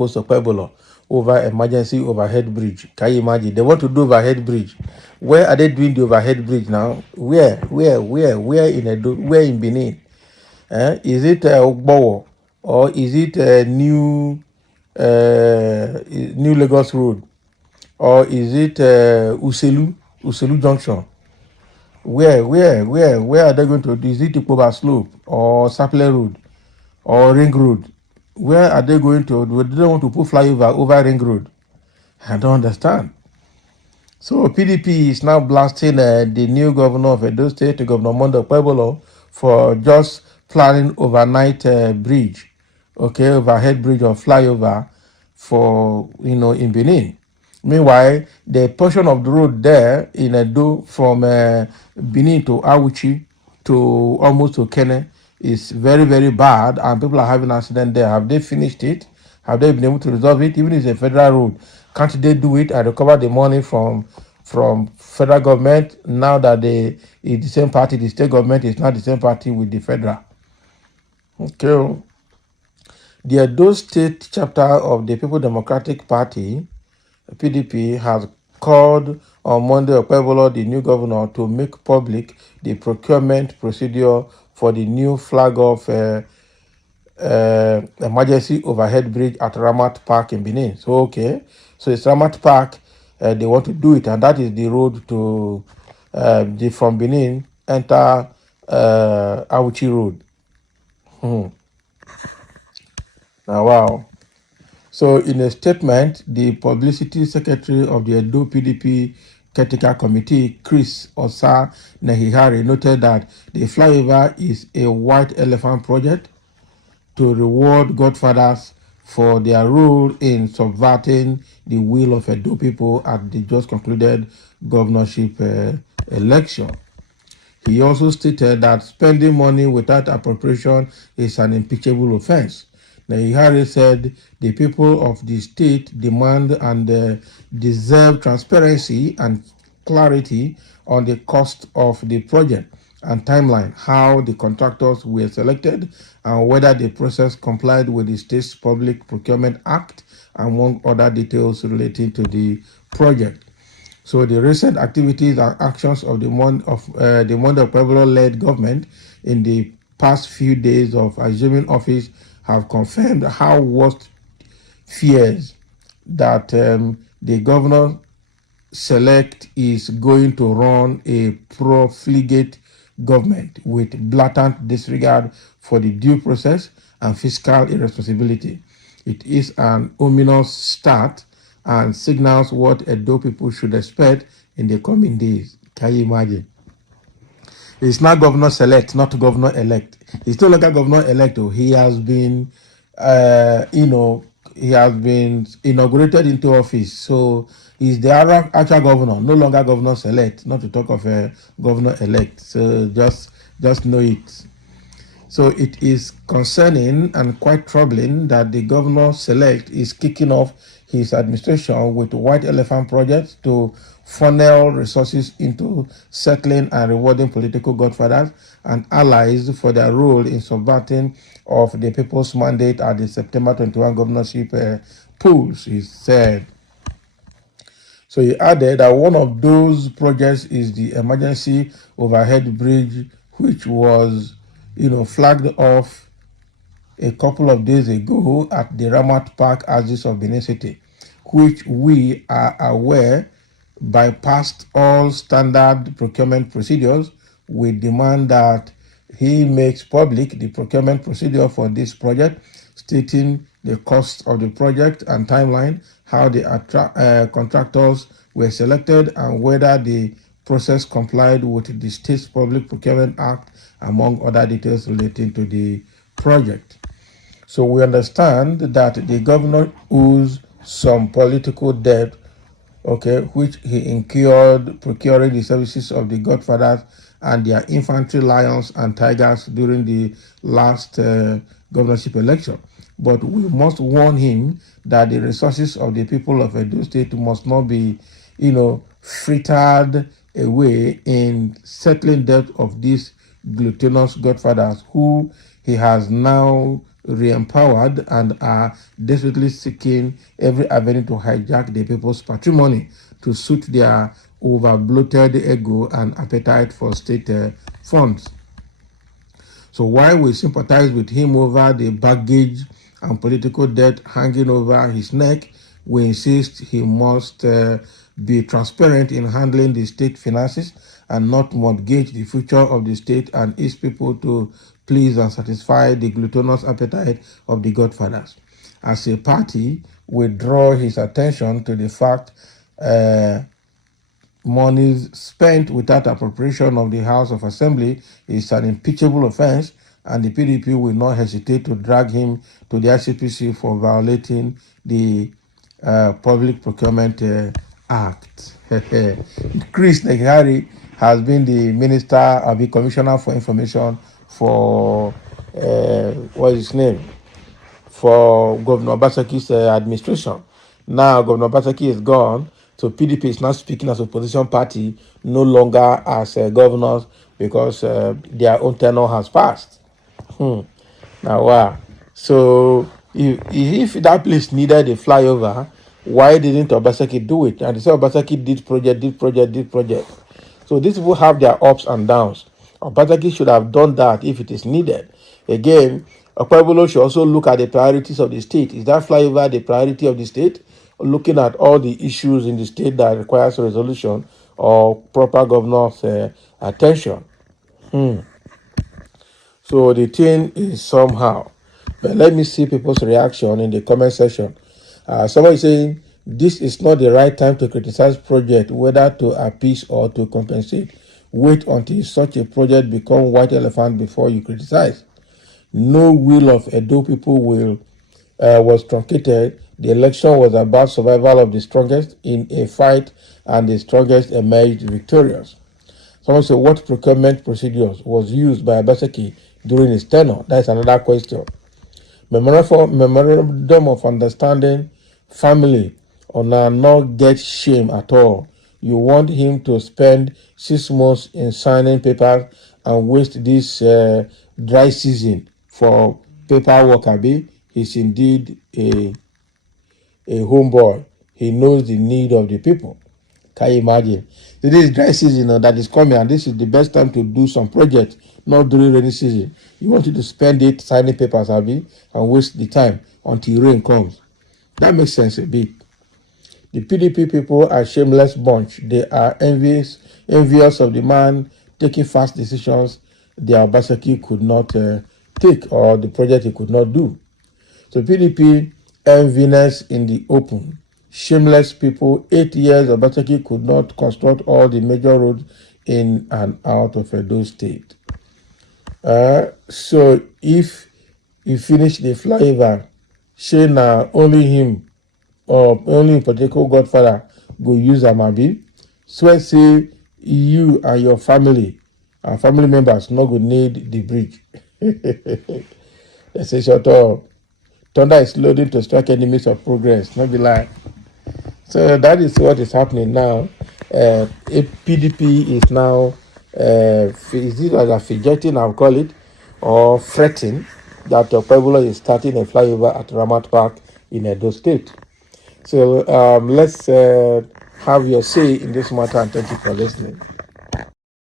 post Okpebholo over emergency overhead bridge. Can you imagine? They want to do overhead bridge. Where are they doing the overhead bridge now? Where in Edo? Where in Benin? Is it Okpebholo or is it New Lagos Road, or is it Uselu Junction? Where are they going to do? Is it Okpebholo Slope or Sapele Road or Ring Road? Where are they going to? They don't want to put flyover over Ring Road. I don't understand. So PDP is now blasting the new governor of Edo State, Governor Mondo Okpebholo, for just planning overnight bridge, overhead bridge or flyover for in Benin. Meanwhile, the portion of the road there in Edo from Benin to Awuchi to almost to Kene is very, very bad, and people are having accident there. Have they finished it? Have they been able to resolve it? Even if it's a federal road, can't they do it and recover the money from federal government now that it's the same party? The state government is not the same party with the federal. Okay. The Edo State chapter of the People Democratic Party, PDP, has called on Monday Okpebholo, the new governor, to make public the procurement procedure for the new flag of emergency overhead bridge at Ramat Park in Benin. So it's Ramat Park. They want to do it, and that is the road to from Benin enter Awuchi Road. Now, wow. So in a statement, the publicity secretary of the Edo PDP Caretaker Committee, Chris Osa Nehihari, noted that the flyover is a white elephant project to reward Godfathers for their role in subverting the will of Edo people at the just concluded governorship election. He also stated that spending money without appropriation is an impeachable offense. Nehihari said the people of the state demand and deserve transparency and clarity on the cost of the project and timeline, how the contractors were selected, and whether the process complied with the state's Public Procurement Act, among other details relating to the project. So the recent activities and actions of the Mondo Okpebholo-led government in the past few days of assuming office have confirmed how worst fears that the governor-select is going to run a profligate government with blatant disregard for the due process and fiscal irresponsibility. It is an ominous start and signals what Edo people should expect in the coming days. Can you imagine? It's not governor-select, not governor-elect. He's no longer governor-elect. He has been, he has been inaugurated into office. So he's the actual governor, no longer governor-select, not to talk of a governor-elect. So just know it. So it is concerning and quite troubling that the governor-select is kicking off his administration with white elephant projects to funnel resources into settling and rewarding political godfathers and allies for their role in subverting of the people's mandate at the September 21 governorship polls, he said. So he added that one of those projects is the emergency overhead bridge, which was, flagged off a couple of days ago at the Ramat Park axis of Benin City, which we are aware bypassed all standard procurement procedures. We demand that he makes public the procurement procedure for this project, stating the cost of the project and timeline, how the contractors were selected, and whether the process complied with the State's Public Procurement Act, among other details relating to the project. So we understand that the governor owes some political debt, which he incurred procuring the services of the Godfathers and their infantry lions and tigers during the last governorship election. But we must warn him that the resources of the people of Edo State must not be, frittered away in settling debt of these gluttonous Godfathers who he has now re-empowered and are desperately seeking every avenue to hijack the people's patrimony to suit their over-bloated ego and appetite for state funds. So while we sympathize with him over the baggage and political debt hanging over his neck, we insist he must be transparent in handling the state finances and not mortgage the future of the state and its people to please and satisfy the gluttonous appetite of the Godfathers. As a party, we draw his attention to the fact monies spent without appropriation of the House of Assembly is an impeachable offense, and the PDP will not hesitate to drag him to the ICPC for violating the Public Procurement Act. Chris Negari has been the Minister of the Commissioner for Information for, what is his name? For Governor Obasanjo's administration. Now Governor Obasanjo is gone, so PDP is now speaking as opposition party, no longer as governors, because their own tenure has passed. Now, wow. So if that place needed a flyover, why didn't Obasanjo do it? And they said Obasanjo did project. So these people have their ups and downs. Obasanjo should have done that if it is needed. Again, Okpebholo should also look at the priorities of the state. Is that flyover the priority of the state? Looking at all the issues in the state that requires a resolution or proper governor's attention. So the thing is somehow. But let me see people's reaction in the comment section. Somebody is saying, this is not the right time to criticize project, whether to appease or to compensate. Wait until such a project becomes white elephant before you criticize. No will of Edo people was truncated. The election was about survival of the strongest in a fight, and the strongest emerged victorious. Someone said, what procurement procedures was used by Obaseki during his tenure? That's another question. Memorandum of understanding, family, or not get shame at all. You want him to spend 6 months in signing papers and waste this dry season for paperwork, Abi? He's indeed a homeboy. He knows the need of the people. Can you imagine? So this is dry season that is coming, and this is the best time to do some projects, not during rainy season. You want you to spend it signing papers, Abi, and waste the time until rain comes. That makes sense a bit. The PDP people are a shameless bunch. They are envious of the man taking fast decisions the Obaseki could not take, or the project he could not do. So PDP enviness in the open. Shameless people. 8 years Obaseki could not construct all the major roads in and out of Edo State. So if you finish the flyover, Shana, only him or only in particular Godfather go use Amabi. So say you and your family and family members not going need the bridge. They say shut up. Thunder is loading to strike enemies of progress. Not be lie. So that is what is happening now. PDP is now is it like a fidgeting, I'll call it, or fretting that Okpebholo is starting a flyover at Ramat Park in Edo State. So let's have your say in this matter, and thank you for listening.